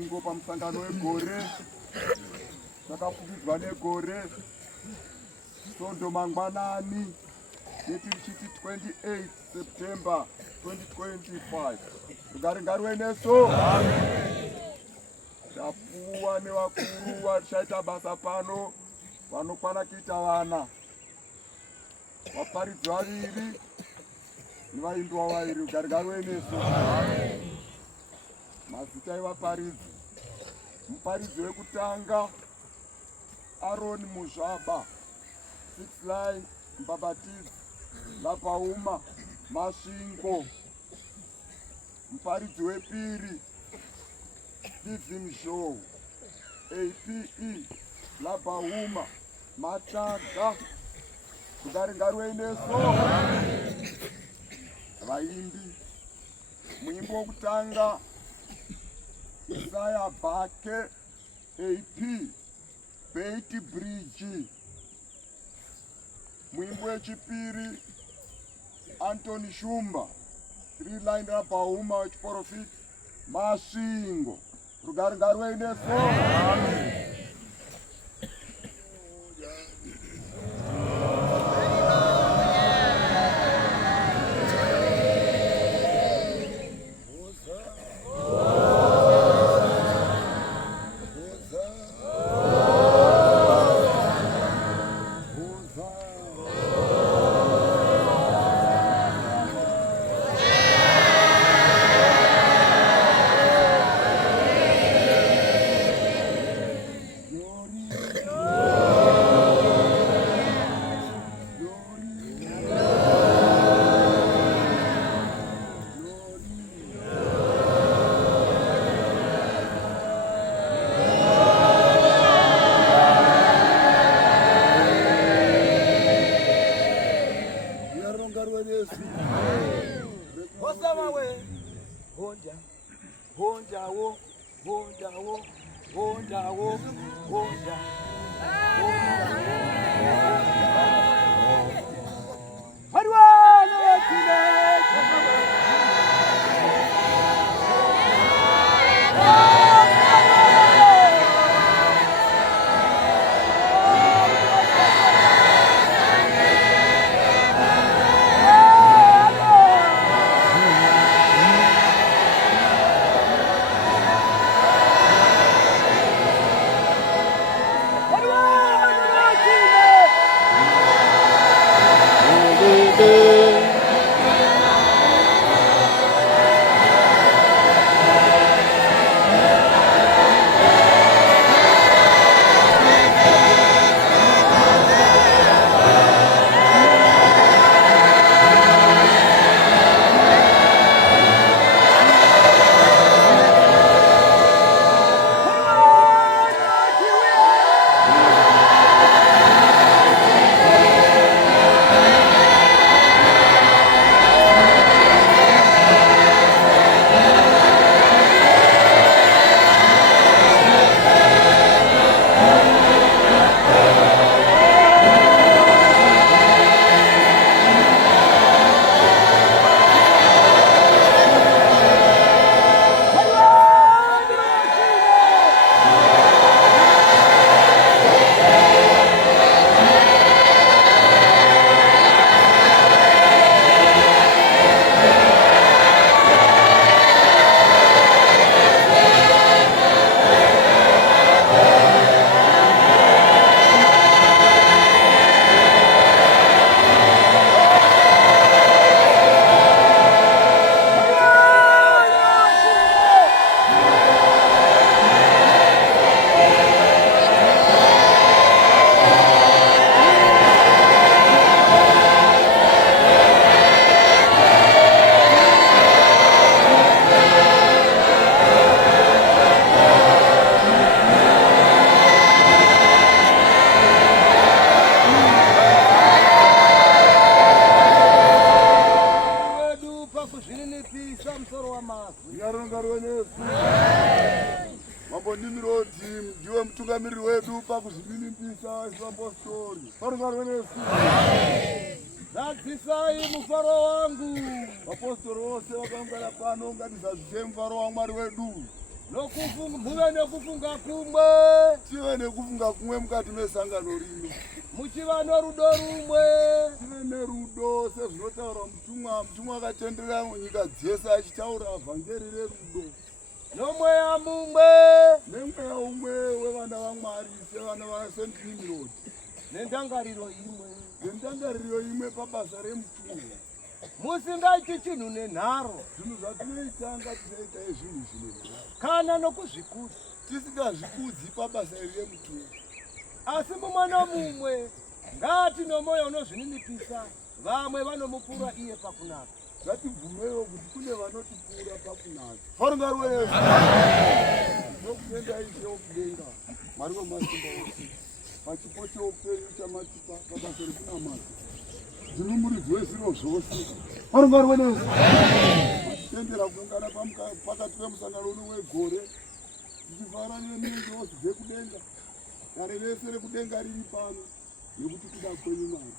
Ngo pamusangano wegore takafukidzwa negore Sondo mangwanani netirichiti 28 September 2025. Rugare ngaruve nesu. Tapuwa nevakuru vachaita basa pano vanokwana kuita vana, vaparidzi vaviri nevaimbiwa vaviri. Rugare ngaruve nesu. Mazita evaparidzi: muparidzi wekutanga Aaron Muzvaba, 6 line Mbabatidzi Lapauma Masvingo. Muparidzi wepiri Stephen Show, APE Lapauma Mataga. Rugare ngaruve nesu. Vaimbi: muimbi wokutanga Isaiah Bake, AP Beit Bridge. Muimbi wechipiri Anthony Shumba, 3 line Lapauma wechiprofiti Masvingo. Rugare ngaruve nesu. Mutungamiriri wedu pakuzvininimbisa Apostoli. Dzadzisai mufaro wangu. Apostoli vose vakaungana pano ngatizadzise mufaro waMwari wedu. muve nekufunga kumwe, tive nekufunga kumwe mukati mesangano rino, muchiva norudo rumwe, tive nerudo sezvinotaura mutumwa akatenderera munyika dzese achitaura vhangeri rerudo, nomweya mumwe, nemweya umwe wevana vaMwari sevana vaSt Nimrod, nendangariro imwe, nendangariro imwe pabasa remutumwa. musingaiti chinhu nenharo, Zvinhu zvatinoita ngatisaita zvinhu zvinenharo, kana nokuzvikudza, tisingazvikudzi pabasa iri remutumwa. asi mumwe nomumwe ngati nomwoyo unozvininipisa, vamwe vanomupfuura iye pakunaka. Ngatibvumewo kuti kune vanotipfuura pakunaka. Farunga rwese nokutenda ishe wokudenga Mwari wamasimba ose pachipo cheupenyu chamatipa pabasa rekunamata dziri muridzi wezviro zvose. Farunga rwese matitendera kuungana pakati pemusangano uno wegore tichifara nenenge wozibve kudenga dare rese rekudenga riri pano nekuti kuda kwenyu Mwari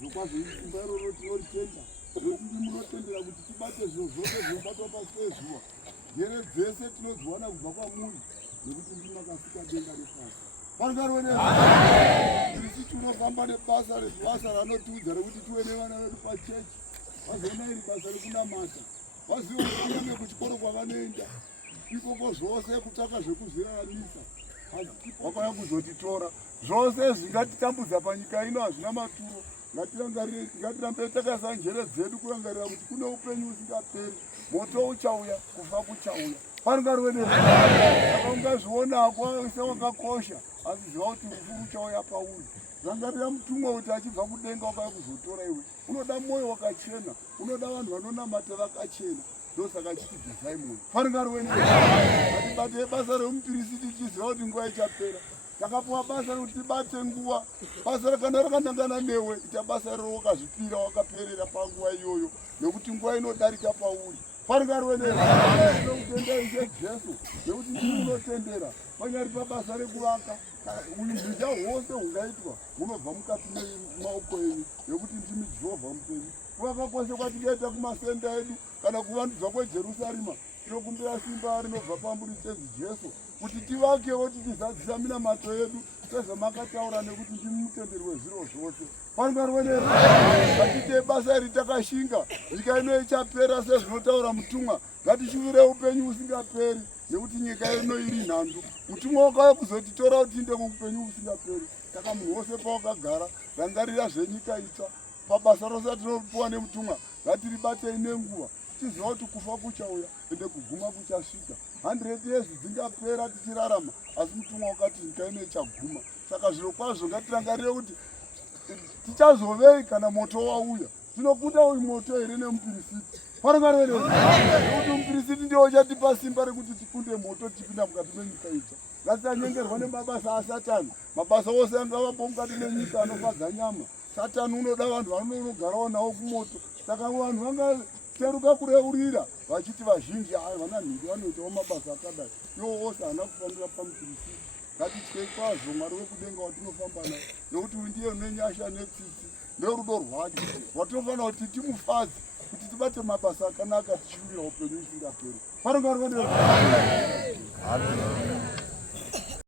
zvokwazvo isimba iroro tinoritenda nokuti munotendera kuti tibate zviro zvose zvinobatwa pasi pezuva, njere dzese tinodziwana kubva kwamuri nekuti ndimi makasika denga nepasi. Farunga rwese isi tinofamba nebasa ranotiudza rekuti tive nevana vedu pachechi vazoona iri basa rekunamata, vazive kuti kunyange kuchikoro kwavanoenda ikoko zvose kutsvaka zvekuzviraramisa wakauya kuzotitora. Zvose zvingatitambudza panyika ino hazvina maturo. Ngatirambe takasa njere dzedu kurangarira kuti kune upenyu usingaperi, moto uchauya, kufa kuchauya. Farunga rwese saka ungazvionako sewakakosha, asi ziva kuti rufu ruchauya pauri. Rangarira mutumwa kuti achibva kudenga wakauya kuzotora iwe, unoda mwoyo wakachena, unoda vanhu vanonamata vakachena. Ndosaka achiti bvisai mwoyo. Farunga rwese ngatibate basa remupirisiti tichiziva kuti nguva ichapera. Takapuwa basa rekuti tibate nguva, basa rakana rakanangana newe, ita basa iroro wakazvipira wakaperera panguva iyoyo nekuti nguva inodarika pauri. Farunga rwese tinokutenda ishe Jesu nekuti ndimi unotendera panyari pabasa rekuvaka. Umhizha hwose hungaitwa hunobva mukati memaoko enyu nekuti ndimi Jehovha mupenyu. Kuvaka kwose kwatinoita kumasenda edu kana kuvandudzwa kweJerusarema tinokumbira simba rinobva pamuri tenzi Jesu kuti tivakewo tichizadzisa minamato yedu sezvamakataura nekuti ndimi mutenderi wezviro zvose. Farunga rwese ngatite basa iri takashinga, nyika ino ichapera sezvinotaura mutumwa. Ngatishuvire upenyu usingaperi nekuti nyika ino iri nhandu. Mutumwa wakauya kuzotitora kuti tiinde kuupenyu usingaperi. Saka munhu wose pawakagara rangarira zvenyika itsva pabasa rose ratinopuwa nemutumwa. Ngatiribatei nenguva tichiziva kuti kufa kuchauya ende kuguma kuchasvika. 100 years dzingapera tichirarama, asi mutumwa wakati nyika ino ichaguma. Saka zviro kwazvo ngatirangarire kuti tichazovei kana moto wauya. Tinokuda uyu moto here nemupirisiti. Farunga rwese nekuti mupirisiti ndiwo uchatipa simba rekuti tikunde moto tichipinda mukati menyika itsva. Ngatisanyengerwa nemabasa aSatani. Mabasa ose angavapo mukati menyika anofadza nyama. Satani unoda vanhu vanogarawo nawo kumoto. Saka vanhu vangateruka kureurira vachiti vazhinji vana nhindi vanoitawo mabasa akadai, iwo wose haana kufanira pamupirisiti. Ngatitye kwazvo Mwari wekudenga watinofamba naye nekuti uyu ndiye unenyasha netsitsi nerudo rwake rwatinofanira kuti timufadze kuti tibate mabasa akanaka tichivira upenyu usingaperi. Farunga rwese.